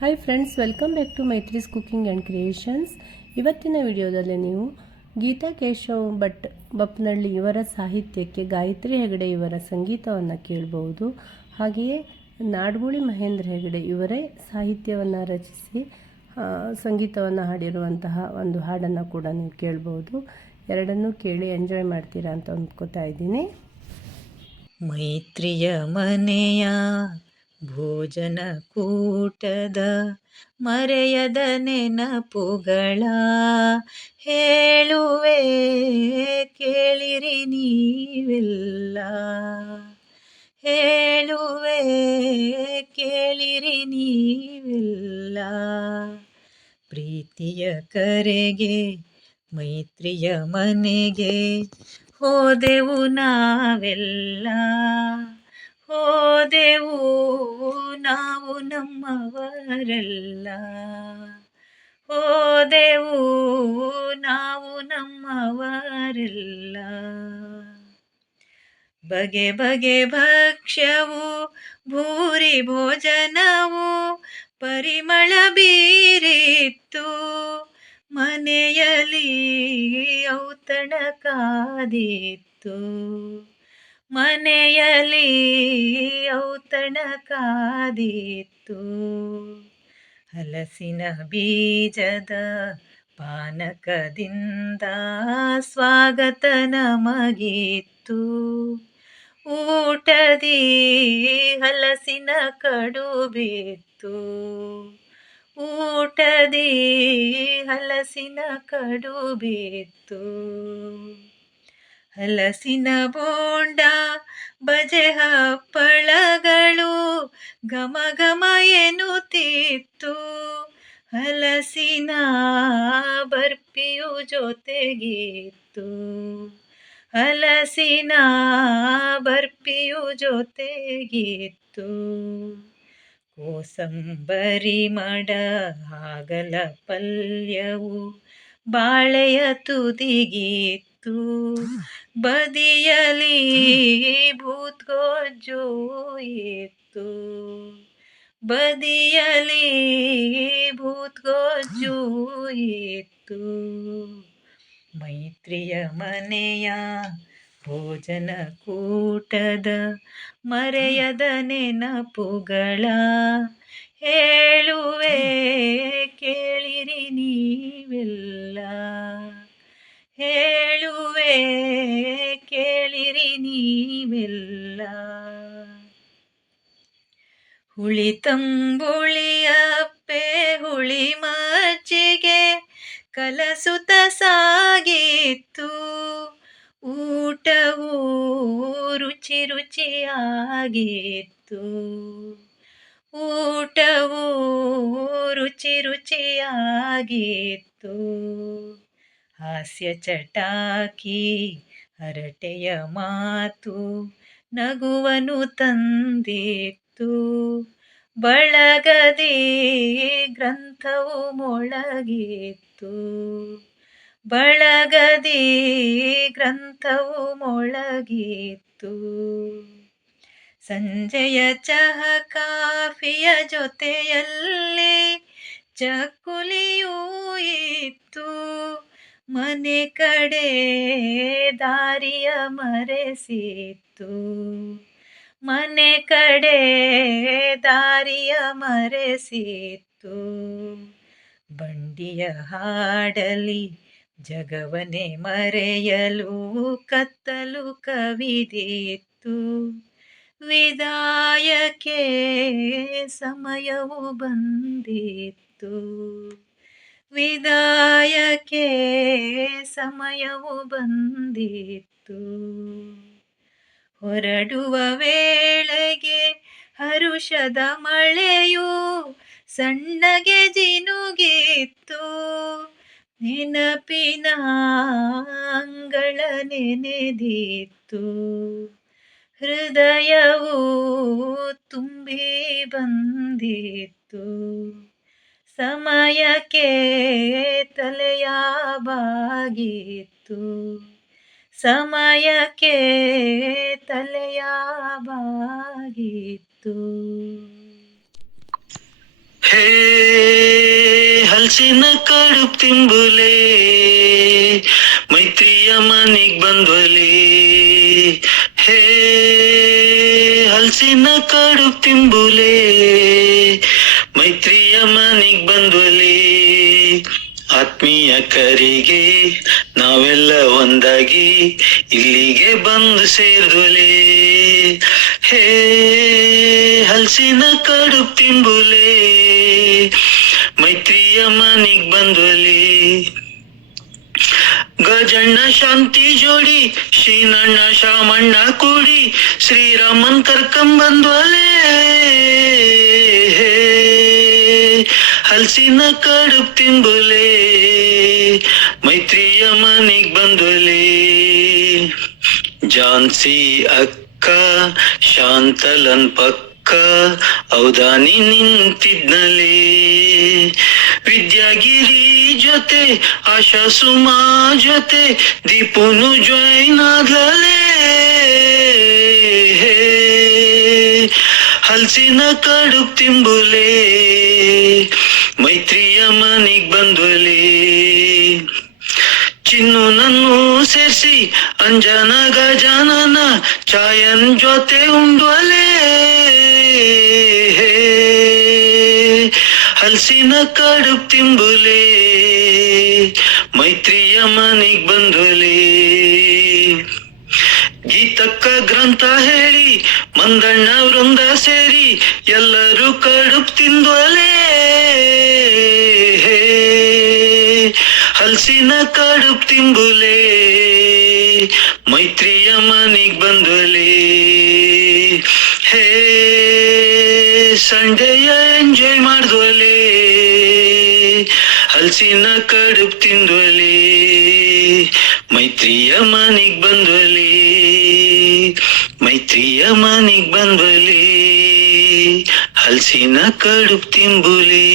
Hi friends welcome back to Maitri's cooking and creations ಇವತ್ತಿನ ವಿಡಿಯೋದಲ್ಲಿ ನೀವು ಗೀತಾ ಕೇಶವ್ ಭಟ್ ಬಪ್ನಳ್ಳಿ ಇವರ ಸಾಹಿತ್ಯಕ್ಕೆ ಗಾಯತ್ರಿ ಹೆಗಡೆ ಇವರ ಸಂಗೀತವನ್ನು ಕೇಳಬಹುದು. ಹಾಗೆಯೇ ನಾಡ್ಗುಳಿ ಮಹೇಂದ್ರ ಹೆಗಡೆ ಇವರೇ ಸಾಹಿತ್ಯವನ್ನು ರಚಿಸಿ ಸಂಗೀತವನ್ನು ಹಾಡಿರುವಂತಹ ಒಂದು ಹಾಡನ್ನು ಕೂಡ ನೀವು ಕೇಳ್ಬೋದು ಎರಡನ್ನೂ ಕೇಳಿ ಎಂಜಾಯ್ ಮಾಡ್ತೀರಾ ಅಂತ ಅಂದ್ಕೋತಾ ಇದ್ದೀನಿ. ಮೈತ್ರಿಯ ಮನೆಯ ಭೋಜನ ಕೂಟದ ಮರೆಯದ ನೆನಪುಗಳ ಹೇಳುವೆ, ಕೇಳಿರಿ ನೀವೆಲ್ಲ. ಹೇಳುವೆ, ಕೇಳಿರಿ ನೀವೆಲ್ಲ. ಪ್ರೀತಿಯ ಕರೆಗೆ, ಮೈತ್ರಿಯ ಮನೆಗೆ ಹೋದೆವು ನಾವೆಲ್ಲ. ಹೋದೆವು ನಾವು ನಮ್ಮವರೆಲ್ಲ. ಹೋದೆವು ನಾವು ನಮ್ಮವರಲ್ಲ. ಬಗೆ ಬಗೆ ಭಕ್ಷ್ಯವು, ಭೂರಿ ಭೋಜನವು, ಪರಿಮಳ ಬೀರಿತ್ತು. ಮನೆಯಲ್ಲಿ ಔತಣ ಕಾದಿತ್ತು ಮನೆಯಲ್ಲಿ ಔತಣ ಕಾದಿತ್ತು. ಹಲಸಿನ ಬೀಜದ ಪಾನಕದಿಂದ ಸ್ವಾಗತ ನಮಗಿತ್ತು. ಊಟದಿ ಹಲಸಿನ ಕಡು ಬಿತ್ತು ಊಟದಿ ಹಲಸಿನ ಕಡು ಬಿತ್ತು ಹಲಸಿನ ಬೋಂಡ, ಬಜೆ ಹಪ್ಪಳಗಳು, ಘಮ ಘಮ ಎನ್ನುತ್ತಿತ್ತು. ಹಲಸಿನ ಬರ್ಪಿಯು ಜೊತೆಗಿತ್ತು. ಹಲಸಿನ ಬರ್ಪಿಯು ಜೊತೆಗಿತ್ತು. ಕೋಸಂಬರಿ ಮಡ ಹಾಗಲ ಪಲ್ಯವು ಬಾಳೆಯ ತುದಿಗಿತ್ತು. ಬದಿಯಲಿ ಭೂತ್ಗೊಜ್ಜು ಇತ್ತು ಬದಿಯಲಿ ಭೂತ್ಗೊಜ್ಜು ಇತ್ತು ಮೈತ್ರಿಯ ಮನೆಯ ಭೋಜನ ಕೂಟದ ಮರೆಯದ ನೆನಪುಗಳ ಹೇಳುವೆ. ಹುಳಿ ತಂಬುಳಿಯಪ್ಪೆ ಹುಳಿ ಮಜ್ಜಿಗೆ ಕಲಸುತ ಸಾಗಿತ್ತು. ಊಟವು ರುಚಿ ರುಚಿಯಾಗಿತ್ತು. ಊಟವು ರುಚಿ ರುಚಿಯಾಗಿತ್ತು. ಹಾಸ್ಯ ಚಟಾಕಿ, ಹರಟೆಯ ಮಾತು ನಗುವನು ತಂದಿತ್ತು. ಬಳಗದಿ ಗ್ರಂಥವು ಮೊಳಗಿತ್ತು. ಬಳಗದಿ ಗ್ರಂಥವು ಮೊಳಗಿತ್ತು. ಸಂಜೆಯ ಚಹ ಕಾಫಿಯ ಜೊತೆಯಲ್ಲಿ ಚಕ್ಕುಲಿಯೂ ಇತ್ತು. ಮನೆ ಕಡೆ ದಾರಿಯ ಮರೆಸಿತ್ತು. ಮನೆ ಕಡೆ ದಾರಿಯ ಮರೆಸಿತ್ತು. ಬಂಡಿಯ ಹಾಡಲಿ ಜಗವನೆ ಮರೆಯಲು ಕತ್ತಲು ಕವಿದಿತ್ತು. ವಿದಾಯಕ್ಕೆ ಸಮಯವು ಬಂದಿತ್ತು. ವಿದಾಯಕ್ಕೆ ಸಮಯವು ಬಂದಿತ್ತು. ಹೊರಡುವ ವೇಳೆಗೆ ಹರುಷದ ಮಳೆಯು ಸಣ್ಣಗೆ ಜಿನುಗಿತ್ತು. ನೆನಪಿನ ಅಂಗಳ ನೆನೆದಿತ್ತು ಹೃದಯವು ತುಂಬಿ ಬಂದಿತ್ತು. ಸಮಯಕ್ಕೆ ತಲೆಯ ಬಾಗಿತ್ತು. ಸಮಯಕ್ಕೆ ತಲೆಯ ಬಾಗಿತ್ತು ಹೇ ಹಲ್ಸಿನ ಕಡು ತಿಂಬುಲೆ, ಮೈತ್ರಿಯ ಮನಿಗ್ ಬಂದ್ವಲೆ. ಹೇ ಹಲ್ಸಿನ ಕಡು ತಿಂಬುಲೆ, ಮೈತ್ರಿಯ ಮನಿಗ್ ಬಂದ್ವಲೆ. ಆತ್ಮೀಯ ಕರಿಗೆ ನಾವೆಲ್ಲ ಒಂದಾಗಿ ಇಲ್ಲಿಗೆ ಬಂದು ಸೇರ್ದೊಲೆ ಹೇ ಹಲ್ಸಿನ ಕಾಡು ತಿಂಬುಲೆ ಮೈತ್ರಿಯ ಮನಿಗ್ ಬಂದ್ವಲೆ. ಗಜಣ್ಣ ಶಾಂತಿ ಜೋಡಿ, ಶ್ರೀನಣ್ಣ ಶಾಮಣ್ಣ ಕೂಡಿ, ಶ್ರೀರಾಮನ್ ಕರ್ಕಂಬಂದ್ವಲೆ ಹಲ್ಸಿನ ಕಾಡು ತಿಂಬುಲೆ ಮೈತ್ರಿಯ ಮನೆಗ್ ಬಂದಲಿ ಜಾನ್ಸಿ ಅಕ್ಕ, ಶಾಂತಲನ್ ಪಕ್ಕ, ಔದಾನಿ ನಿಂತಿದ್ನಲೆ. ವಿದ್ಯಾಗಿರಿ ಜೊತೆ, ಆಶಾ ಸುಮಾ ಜೊತೆ, ದೀಪುನು ಜಾಯ್ನ್ ಹಲ್ಸಿನ ಕಡುಕ್ ತಿಂಬುಲೇ. ಮೈತ್ರಿಯ ಮನೆಗ್ ಬಂದ್ವಲೆ. ಚಿನ್ನು ನನ್ನು ಸೇರಿಸಿ ಅಂಜನ ಗಜಾನನ ಚಾಯನ್ ಜೊತೆ ಉಂಡ್ವಲೆ ಹಲ್ಸಿನ ಕಡು ತಿಂಬುಲೆ, ಮೈತ್ರಿಯ ಮನೆಗ್ ಬಂದ್ವಲೆ ಗೀತಕ್ಕ ಗ್ರಂಥ ಹೇಳಿ, ಮಂದಣ್ಣ ವೃಂದ ಸೇರಿ ಎಲ್ಲರೂ ಕಡುಪ್ ಹಲ್ಸಿನ ಕಾಡು ತಿಂಬುಲೆ, ಮೈತ್ರಿಯ ಮನಿಗ್ ಬಂದುಲೇ. ಹೇ ಸಂಡೆಯ ಎಂಜಾಯ್ ಮಾಡ್ದ್ವಲೆ ಹಲ್ಸಿನ ಕಾಡು ತಿಂದ್ವಲೆ ಮೈತ್ರಿಯ ಮನಿಗ್ ಬಂದ್ವಲೆ ಮೈತ್ರಿಯ ಮನಿಗ್ ಬಂದ್ವಲೆ ಹಲ್ಸಿನ ಕಡುಬ್ ತಿಂಬುಲೆ.